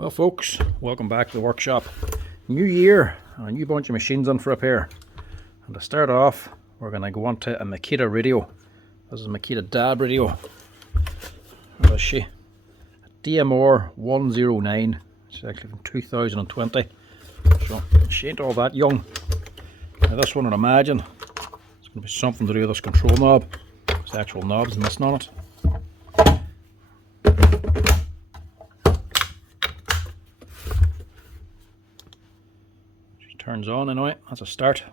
Well folks, welcome back to the workshop. New year and a new bunch of machines on for repair. And to start off, we're going to go on to a Makita radio. This is a Makita DAB radio. Where is she? A DMR109. It's actually from 2020. So she ain't all that young. Now this one, I'd imagine, it's going to be something to do with this control knob. This actual knob's missing on it. Turns on anyway, that's a start.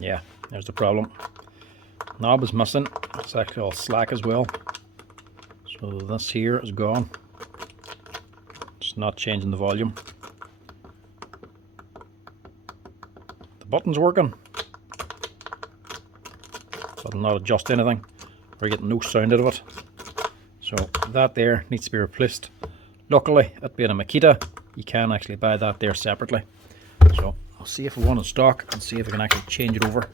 Yeah, there's the problem. Knob is missing, it's actually all slack as well. So this here is gone. It's not changing the volume. The button's working, but it'll not adjust anything. We're getting no sound out of it. So that there needs to be replaced. Luckily, it being a Makita, you can actually buy that there separately. So I'll see if I want in stock and see if I can actually change it over.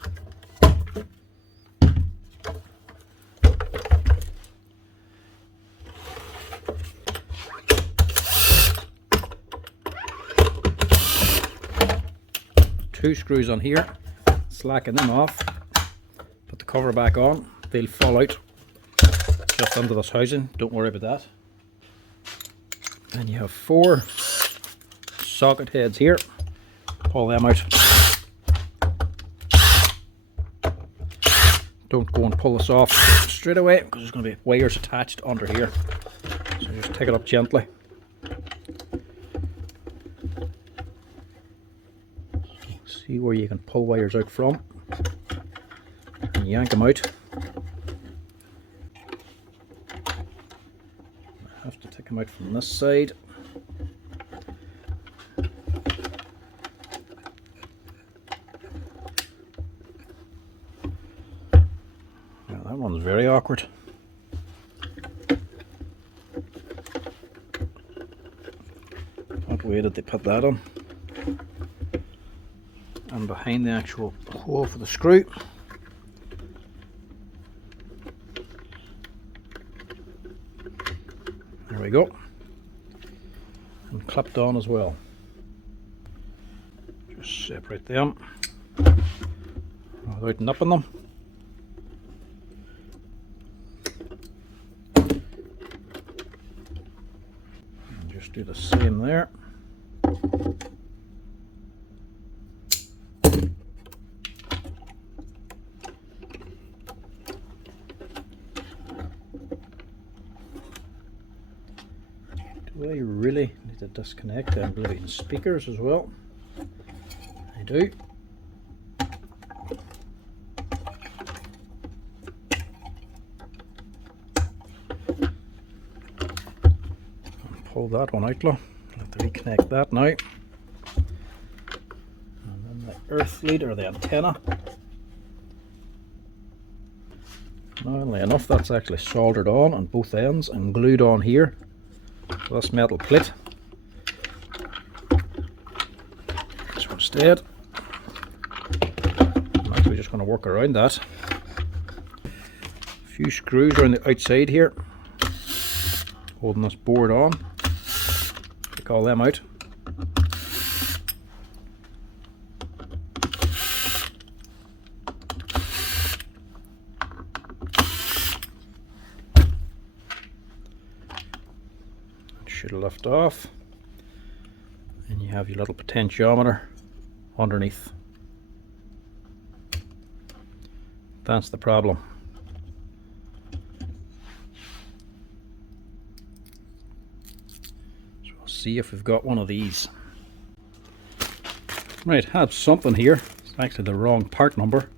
Two screws on here, slacken them off, put the cover back on, they'll fall out just under this housing, don't worry about that. And you have four socket heads here, pull them out. Don't go and pull this off straight away because there's going to be wires attached under here, so just take it up gently. See where you can pull wires out from and yank them out. Have to take them out from this side. Now that one's very awkward. What way did they put that on? And behind the actual hole for the screw. There we go, and clipped on as well. Just separate them without nipping them. And just do the same there. Do I really need to disconnect them bloody speakers as well? I do. And pull that one out, look. I'll have to reconnect that now. And then the earth lead or the antenna. Funnily enough, that's actually soldered on both ends and glued on here. This metal plate. So instead, I'm actually just going to work around that. A few screws around the outside here, holding this board on. Take all them out. Should lift off, and you have your little potentiometer underneath. That's the problem. So we'll see if we've got one of these. Right, have something here. It's actually the wrong part number,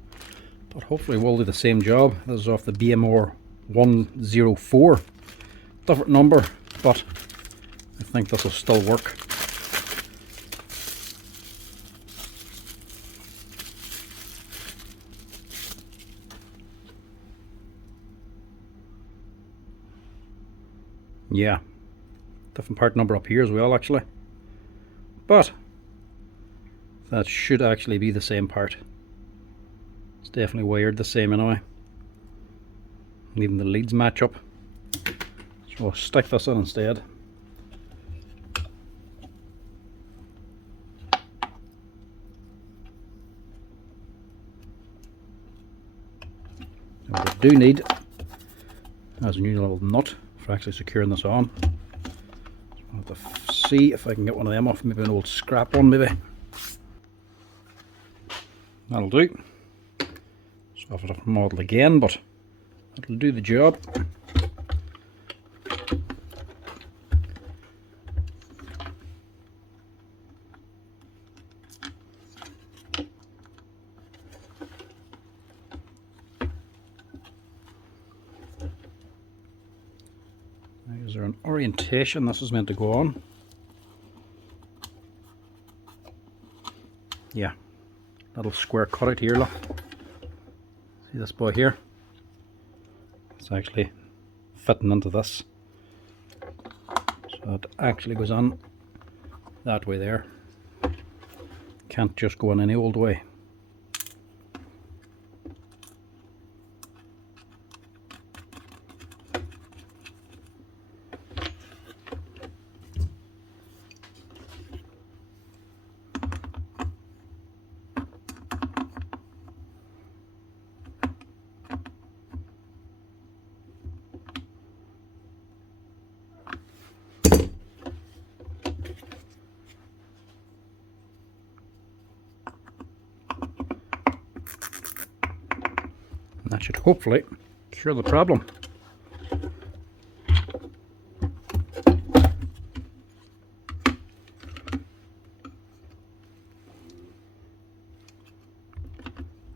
but hopefully we'll do the same job. This is off the DMR104. Different number, but I think this will still work. Yeah, different part number up here as well actually, but that should actually be the same part. It's definitely wired the same anyway. and even the leads match up. So I'll stick this in instead. Now we do need, as a new little nut for actually securing this on. So I'll have to see if I can get one of them off, maybe an old scrap one maybe. That'll do. So I'll have to model again, but it'll do the job. Now, is there an orientation this is meant to go on? Yeah, little square cutout here, look. See this boy here? It's actually fitting into this. So it actually goes on that way there. Can't just go in any old way. And that should hopefully cure the problem.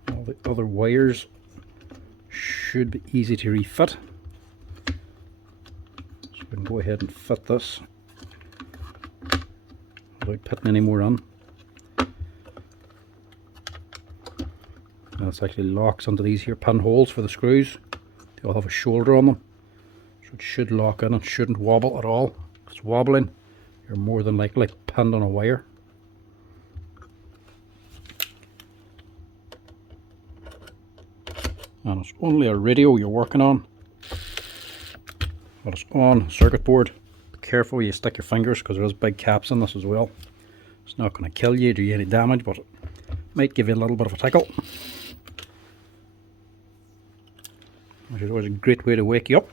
All the other wires should be easy to refit. So we can go ahead and fit this without putting any more on. Now this actually locks onto these here pinholes for the screws. They all have a shoulder on them, so it should lock in and shouldn't wobble at all. If it's wobbling, you're more than likely pinned on a wire. And it's only a radio you're working on, but it's on circuit board. Be careful where you stick your fingers, because there is big caps in this as well. It's not going to kill you, do you any damage, but it might give you a little bit of a tickle. Which is always a great way to wake you up.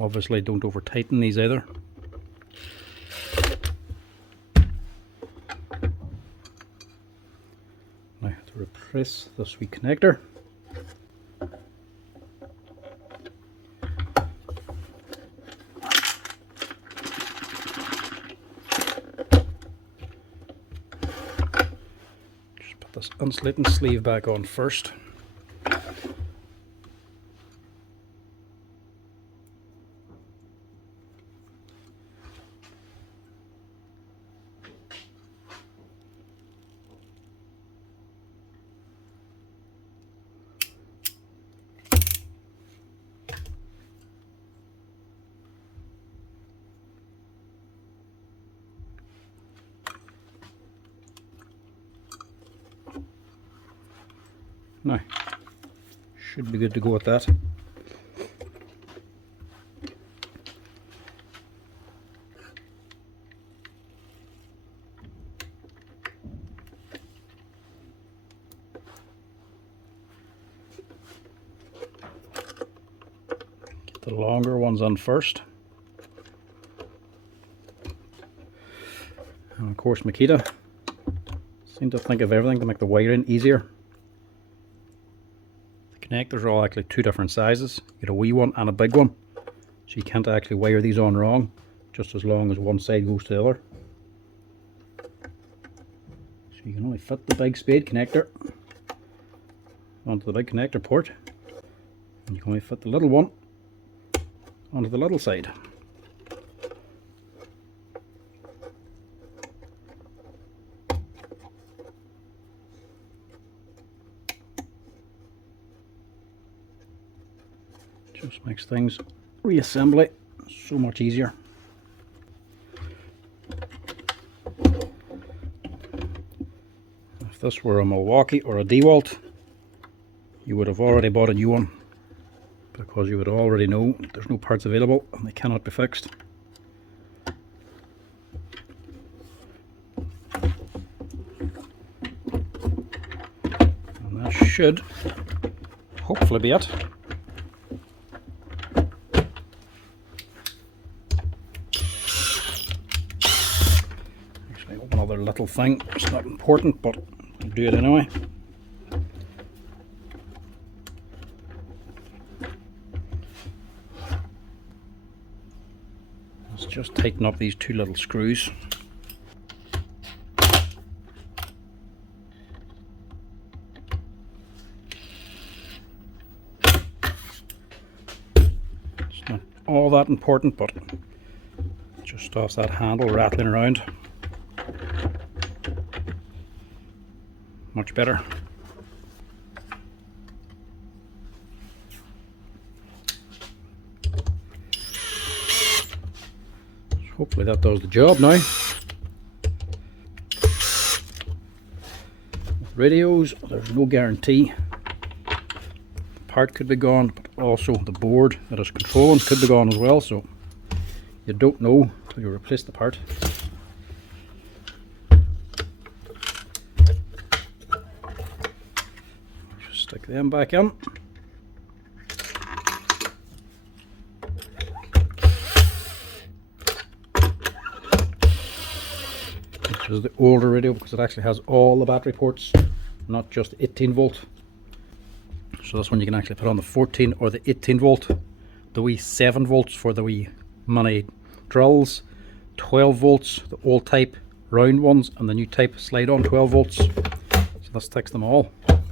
Obviously don't over tighten these either. Now to replace this wee connector. This insulating sleeve back on first. Now, should be good to go with that. Get the longer ones on first. And of course Makita seem to think of everything to make the wiring easier. Connectors are all actually two different sizes. You get a wee one and a big one, so you can't actually wire these on wrong, just as long as one side goes to the other. So you can only fit the big spade connector onto the big connector port, and you can only fit the little one onto the little side. Just makes things reassembly so much easier. If this were a Milwaukee or a DeWalt, you would have already bought a new one, because you would already know there's no parts available and they cannot be fixed. And that should hopefully be it. Actually, one other little thing, it's not important, but I'll do it anyway. Let's just tighten up these two little screws. It's not all that important, but just stops that handle rattling around. Much better. Hopefully that does the job now. With radios, there's no guarantee. The part could be gone, but also the board that is controlling could be gone as well, so you don't know until you replace the part. Just stick them back in. This is the older radio because it actually has all the battery ports, not just 18 volt. So this one you can actually put on the 14 or the 18 volt, the wee 7 volts for the wee money drills, 12 volts, the old type round ones, and the new type slide on 12 volts. So this takes them all. But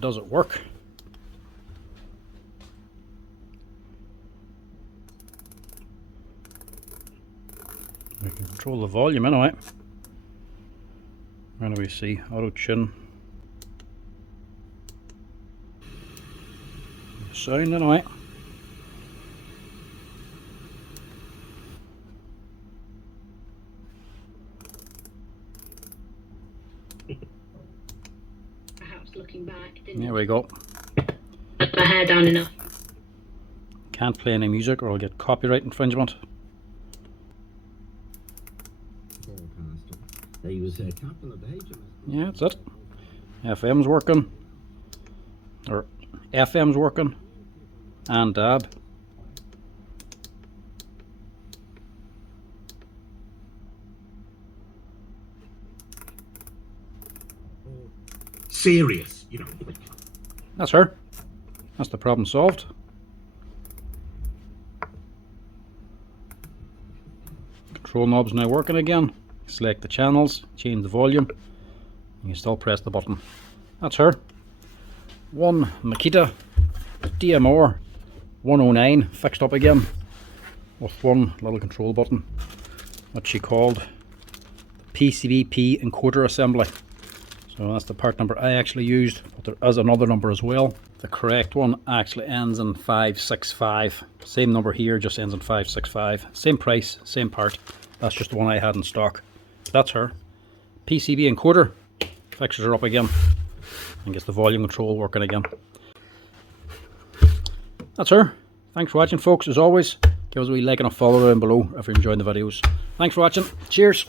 does it work? We can control the volume anyway. Where do we see? Auto tune. Sound anyway. Perhaps looking back, didn't There we go. put my hair down enough. Can't play any music or I'll get copyright infringement. He was a couple of ages. Yeah, that's it. FM's working, or FM's working, and DAB. Serious, you know. That's her. That's the problem solved. Control knob's now working again. Select the channels, change the volume, and you still press the button. That's her. One Makita DMR109 fixed up again with one little control button, what she called PCBP encoder assembly. So that's the part number I actually used, but there is another number as well. The correct one actually ends in 565. Same number here, just ends in 565. Same price, same part. That's just the one I had in stock. That's her. PCB encoder fixes her up again and gets the volume control working again. That's her. Thanks for watching, folks. As always, give us a wee like and a follow down below if you're enjoying the videos. Thanks for watching. Cheers.